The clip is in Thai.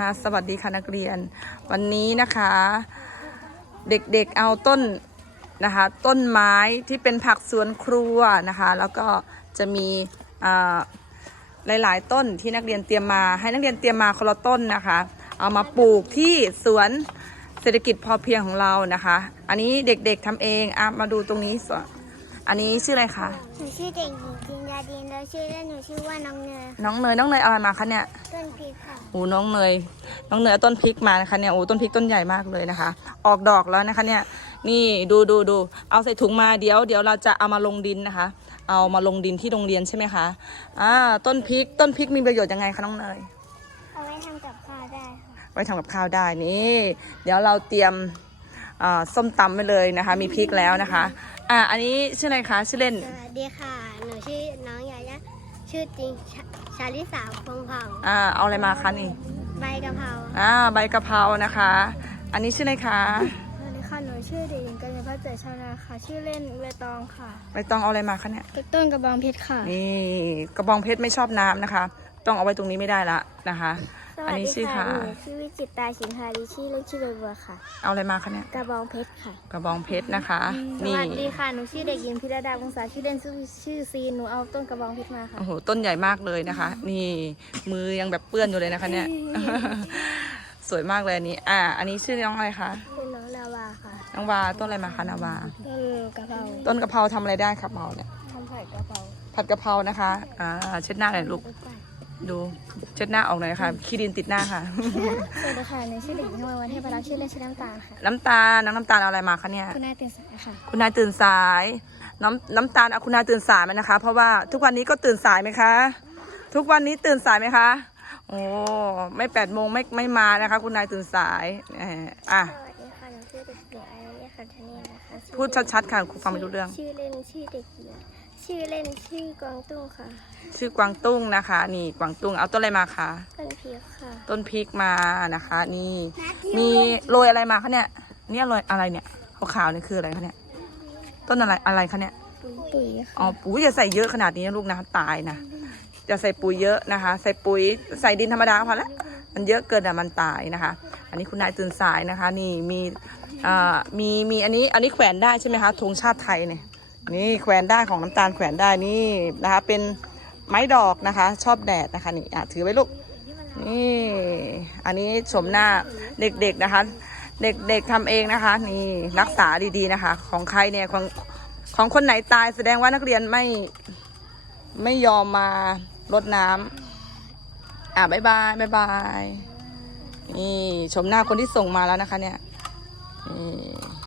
อ่าสวัสดีค่ะนักเรียน วันนี้นะคะ เด็กๆเอาต้นนะคะ ต้นไม้ที่เป็นผักสวนครัวนะคะ แล้วก็จะมีอ่าหลาย ๆ ต้นที่นักเรียนเตรียมมา ให้นักเรียนเตรียมมาคนละต้นนะคะ เอามาปลูกที่สวนเศรษฐกิจพอเพียงของเรานะคะ อันนี้เด็กๆทำเองอะมาดูตรงนี้สวน อันนี้ชื่ออะไรคะ หนูชื่อเด็กหญิงจินดาดินแล้วชื่อเล่นหนูชื่อว่าน้องเนยน้องเนย น้องเนยเอาอะไรมาคะเนี่ย ต้นพริกค่ะโอ้น้องเนย น้องเนยเอาต้นพริกมานะคะเนี่ย โอ้ต้นพริกต้นใหญ่มากเลยนะคะ ออกดอกแล้วนะคะเนี่ย นี่ดูดูดู เอาใส่ถุงมาเดี๋ยวเดี๋ยวเราจะเอามาลงดินนะคะ เอามาลงดินที่โรงเรียนใช่ไหมคะ อ่า ต้นพริก ต้นพริกมีประโยชน์ยังไงคะน้องเนย เอาไว้ทำกับข้าวได้ค่ะไว้ทำกับข้าวได้นี่ เดี๋ยวเราเตรียมอ่าส้มตำไปเลยนะคะ มีพริกแล้วนะคะ อ่า อันนี้ชื่ออะไรคะ ชื่อเล่น สวัสดีค่ะ หนูชื่อน้องยายาชื่อจริงชาชาลิสาพงษ์ผ่องอ่า เอาอะไรมาคะนี่ ใบกะเพราอ่า ใบกะเพรานะคะ อันนี้ชื่ออะไรคะ สวัสดีค่ะ หนูชื่อเด็กหญิงกัญญาพัฒน์เจริญชาวนาค่ะ ชื่อเล่นเวตองค่ะไม่ต้องเอาอะไรมาคะเนี่ย ต้นกระบองเพชรค่ะ นี่ กระบองเพชรไม่ชอบน้ำนะคะ ต้องเอาไว้ตรงนี้ไม่ได้ละนะคะ สอันวัสนี้ดีชื่อค่ะค่ะหนูชื่อวิจิตราสินหาริชื่อเล่นชื่อใบบัวค่ะ เอาอะไรมาคะเนี่ยกระบองเพชรค่ะ กระบองเพชรนะคะ สนี่วัสดีค่ะ หนูชื่อเด็กหญิงพิรดาวงศาชื่อเล่นชื่อชื่อซีน หนูเอาต้นกระบองเพชรมาค่ะ โอ้โหต้นใหญ่มากเลยนะคะ นี่มือยังแบบเปื้อนอยู่เลยนะคะ เนี่ย สวยมากเลยอันนี้ อ่า อันนี้ชื่อน้องอะไรคะเป็นน้องนาวาค่ะ น้องวาต้นอะไรมาคะนาวา ต้นกระเพราต้นกะเพราทำอะไรได้ครับเราเนี่ยทำผัดกระเพราผัดกะเพรานะคะ อ่า เช็ดหน้าหน่อยลูกดู เช็ดหน้าออกหน่อยค่ะขี้ดินติดหน้าค่ะสวัสดีค่ะหนูชื่อเด็กหญิงวันเทพรักษ์ชื่อเล่นชื่อน้ำตาลค่ะ น้ำตาลน้องน้ำตาลเอาอะไรมาคะเนี่ย คุณนายตื่นสายค่ะ คุณนายตื่นสาย น้ำน้ำตาลเอาคุณนายตื่นสายไหมนะคะ เพราะว่าทุกวันนี้ก็ตื่นสายไหมคะ ทุกวันนี้ตื่นสายไหมคะ โอ้ไม่แปดโมงไม่ไม่มานะคะ คุณนายตื่นสายเอ่ออะสวัสดีค่ะหนูชื่อเด็กหญิงอารยคันธนีนะคะชื่อพูดชัดๆค่ะครูฟังไม่รู้เรื่อง ชื่อเล่นชื่อเด็กหญิง ชื่อเล่นชื่อกวางตุ้งค่ะ ชื่อกวางตุ้งนะคะ นี่กวางตุ้งเอาต้นอะไรมาคะ ต้นเพียกค่ะต้นพริกมานะคะ นี่ มีโรยอะไรมาคะเนี่ย เนี่ยโรยอะไรเนี่ยขาวๆนี่คืออะไรคะเนี่ย ต้นอะไรอะไรคะเนี่ย ปุ๋ยค่ะอ๋อ ปุ๋ยอย่าใส่เยอะขนาดนี้นะลูกนะตายนะ อย่าใส่ปุ๋ยเยอะนะคะ ใส่ปุ๋ยใส่ดินธรรมดาก็พอละ มันเยอะเกินอะมันตายนะคะ อันนี้คุณนายตื่นสายนะคะ นี่มีอ่ามีมีอันนี้อันนี้แขวนได้ใช่ไหมคะธงชาติไทยเนี่ย นี่แขวนได้ของน้ำตาลแขวนได้นี่นะคะ เป็นไม้ดอกนะคะ ชอบแดดนะคะนี่อะถือไว้ลูกนี่อันนี้ชมหน้าเด็กๆนะคะ เด็กๆทำเองนะคะ นี่รักษาดีๆนะคะ ของใครเนี่ยของของคนไหนตายแสดงว่านักเรียนไม่ไม่ยอมมารดน้ำอะบายบายบายบายนี่ชมหน้าคนที่ส่งมาแล้วนะคะเนี่ยนี่